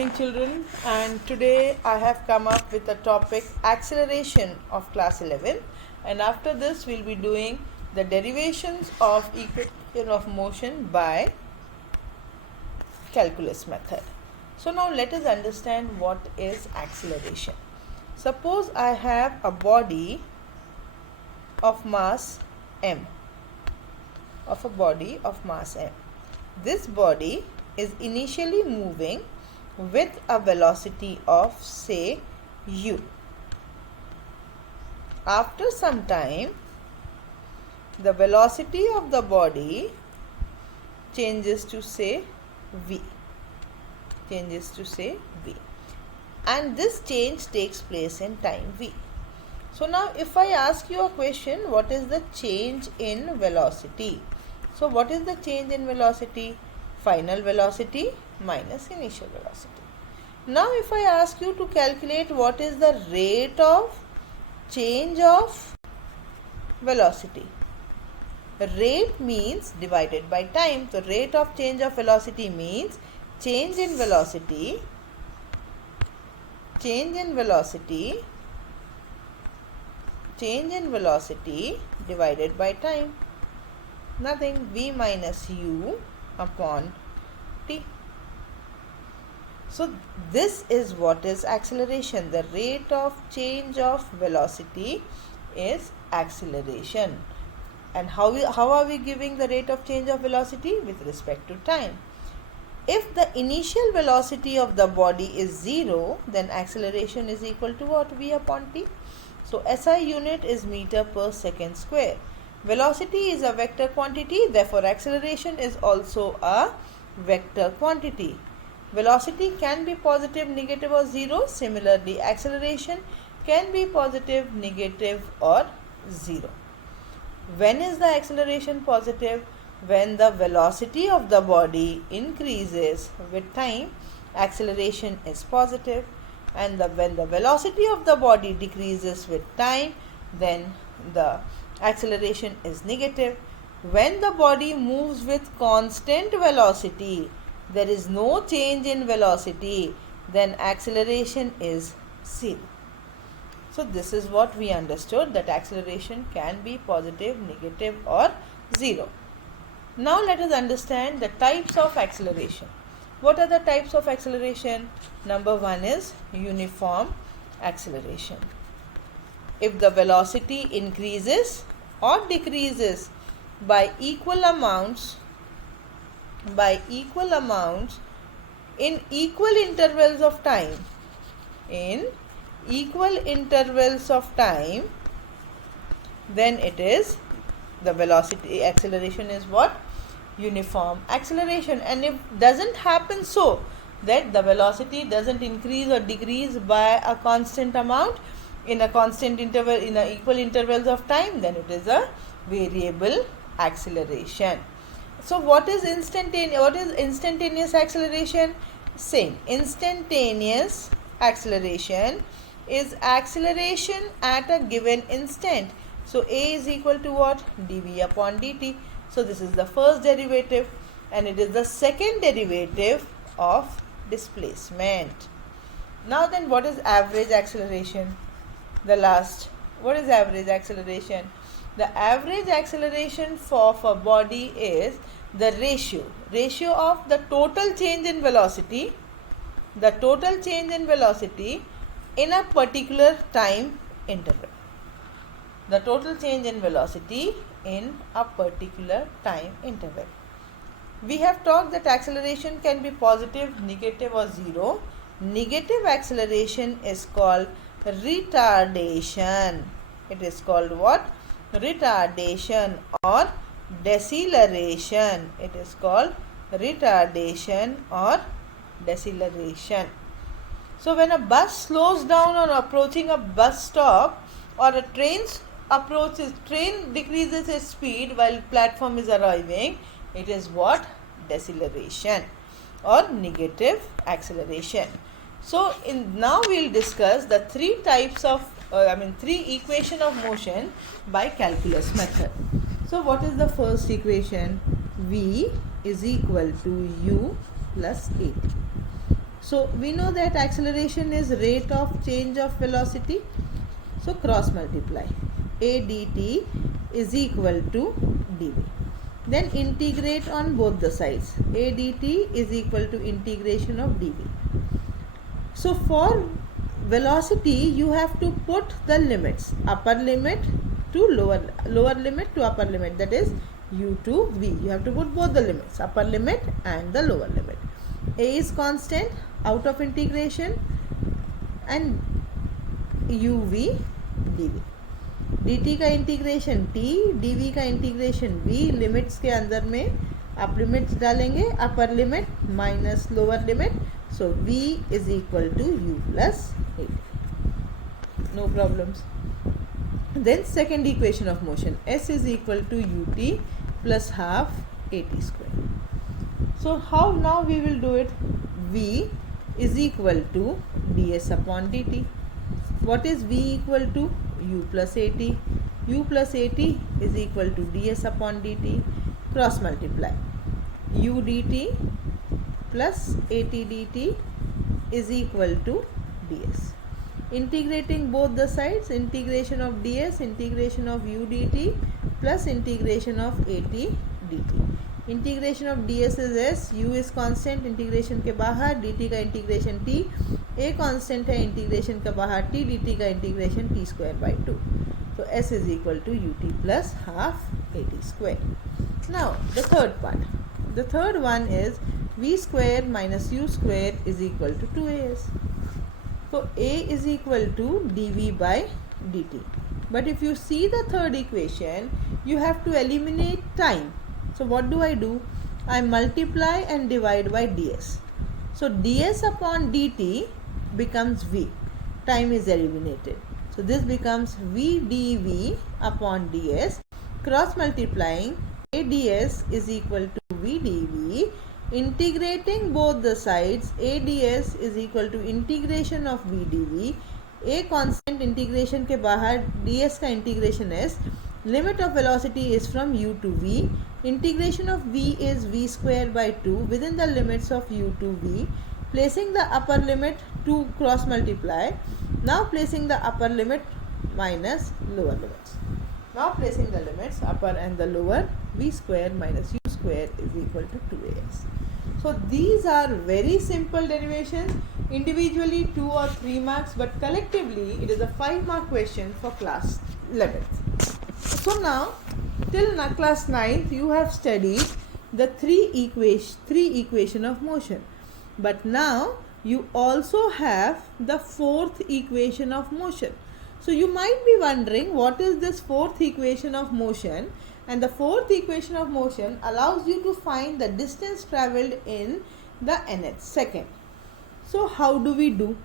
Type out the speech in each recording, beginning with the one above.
evening, children, and today I have come up with the topic acceleration of class 11, and after this we'll be doing the derivations of equation of motion by calculus method. So now let us understand what is acceleration. Suppose I have a body of mass m, This body is initially moving with a velocity of say u. After some time, the velocity of the body changes to say v. And this change takes place in time v. So now if I ask you a question, what is the change in velocity? So what is the change in velocity? Final velocity minus initial velocity. Now if I ask you to calculate what is the rate of change of velocity. Rate means divided by time. So rate of change of velocity means change in velocity divided by time. Nothing, v minus u upon t. So this is what is acceleration. The rate of change of velocity is acceleration. And how are we giving the rate of change of velocity? With respect to time. If the initial velocity of the body is 0, then acceleration is equal to what? V upon t. So SI unit is meter per second square. Velocity is a vector quantity, therefore acceleration is also a vector quantity. Velocity can be positive, negative or 0. Similarly, acceleration can be positive, negative or 0. When is the acceleration positive? When the velocity of the body increases with time, acceleration is positive. And when the velocity of the body decreases with time, then the acceleration is negative. When the body moves with constant velocity, there is no change in velocity, then acceleration is 0. So this is what we understood, that acceleration can be positive, negative or 0. Now let us understand the types of acceleration. What are the types of acceleration? Number 1 is uniform acceleration. If the velocity increases or decreases by equal amounts in equal intervals of time, then it is the velocity acceleration is what? Uniform acceleration. And if doesn't happen so that the velocity doesn't increase or decrease by a constant amount in a constant interval in a equal intervals of time, then it is a variable acceleration. So what is instantaneous acceleration? Same. Instantaneous acceleration is acceleration at a given instant. So A is equal to what? dv upon dt. So this is the first derivative, and it is the second derivative of displacement. Now then, what is average acceleration? The last. What is average acceleration? The average acceleration for a body is the ratio of the total change in velocity in a particular time interval. The total change in velocity in a particular time interval. We have talked that acceleration can be positive, negative or 0. Negative acceleration is called retardation. It is called what? Retardation or deceleration. It is called retardation or deceleration. So when a bus slows down on approaching a bus stop, or a train decreases its speed while platform is arriving, it is what? Deceleration or negative acceleration. So now we will discuss the three equation of motion by calculus method. So what is the first equation? V is equal to u plus at. So we know that acceleration is rate of change of velocity. So cross multiply. A dt is equal to dv. Then integrate on both the sides. A dt is equal to integration of dv. So for velocity you have to put the limits, upper limit to lower limit to upper limit, that is u to v. You have to put both the limits, upper limit and the lower limit. A is constant, out of integration, and uv dv. dt का integration t, dv का integration v. Limits के अंदर में आप limits डालेंगे, upper limit minus lower limit. So v is equal to u plus 8. No problems. Then second equation of motion, s is equal to ut plus half at square. So how now we will do it? V is equal to ds upon dt. What is v equal to? U plus at. U plus at is equal to ds upon dt. Cross multiply. U dt plus at dt is equal to ds. Integrating both the sides, integration of ds, integration of u dt plus integration of at dt. Integration of ds is s, u is constant, integration के बाहर, dt का integration t, a constant है, integration के बाहर t, dt का integration t square by 2. So s is equal to ut plus half at square. Now the third part. The third one is v square minus u square is equal to 2as. So a is equal to dv by dt. But if you see the third equation, you have to eliminate time. So what do? I multiply and divide by ds. So ds upon dt becomes v. Time is eliminated. So this becomes v dv upon ds. Cross multiplying, a ds is equal to v dv. Integrating both the sides, a ds is equal to integration of v dv. A constant, integration के बाहर ds का integration s. Limit of velocity is from u to v. Integration of v is v square by 2 within the limits of u to v. Placing the upper limit to cross multiply. Now placing the upper limit minus lower limits. Now placing the limits upper and the lower, v square minus u square is equal to 2as. So these are very simple derivations, individually 2 or 3 marks, but collectively it is a 5-mark question for class 11th. So now till class 9th you have studied the three equation of motion, but now you also have the fourth equation of motion. So you might be wondering what is this fourth equation of motion, and the fourth equation of motion allows you to find the distance travelled in the nth second. So how do we do?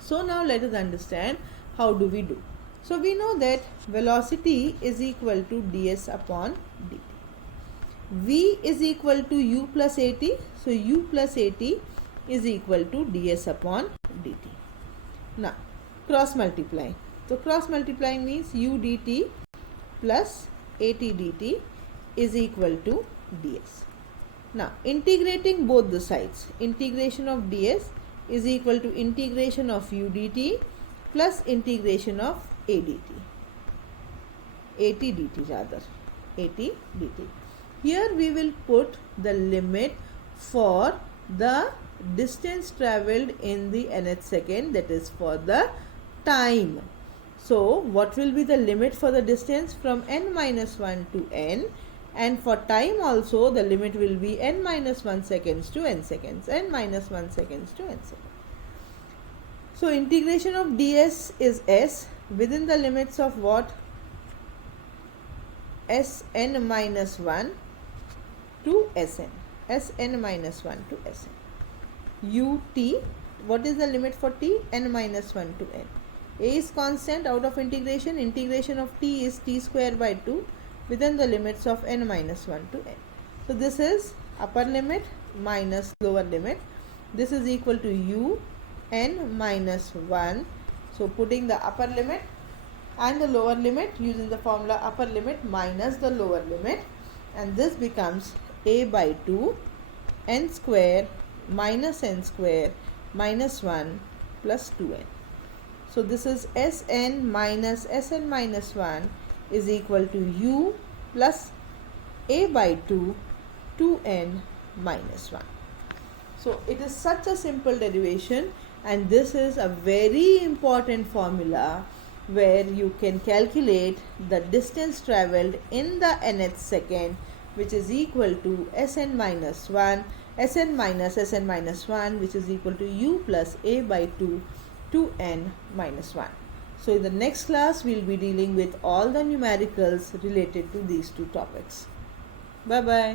So now let us understand how do we do. So we know that velocity is equal to ds upon dt. V is equal to u plus at. So u plus at is equal to ds upon dt. Now cross multiplying. So cross multiplying means u dt plus at dt is equal to ds. Now integrating both the sides. Integration of ds is equal to integration of u dt plus integration of at dt. Here we will put the limit for the distance travelled in the nth second, that is for the time. So what will be the limit for the distance from n minus 1 to n, and for time also the limit will be n minus 1 seconds to n seconds, n minus 1 seconds to n seconds. So integration of ds is s within the limits of what? Sn minus 1 to Sn. Sn minus 1 to Sn. Ut, what is the limit for t? N minus 1 to n. A is constant, out of integration. Integration of t is t square by 2 within the limits of n minus 1 to n. So this is upper limit minus lower limit. This is equal to u n minus 1. So putting the upper limit and the lower limit using the formula upper limit minus the lower limit, and this becomes a by 2 n square minus n square minus 1 plus 2n. So this is Sn minus Sn minus 1 is equal to u plus a by 2 2n minus 1. So it is such a simple derivation, and this is a very important formula where you can calculate the distance travelled in the nth second, which is equal to Sn minus 1 Sn minus Sn minus 1, which is equal to u plus a by 2 2n minus 1. So in the next class we will be dealing with all the numericals related to these two topics. Bye bye.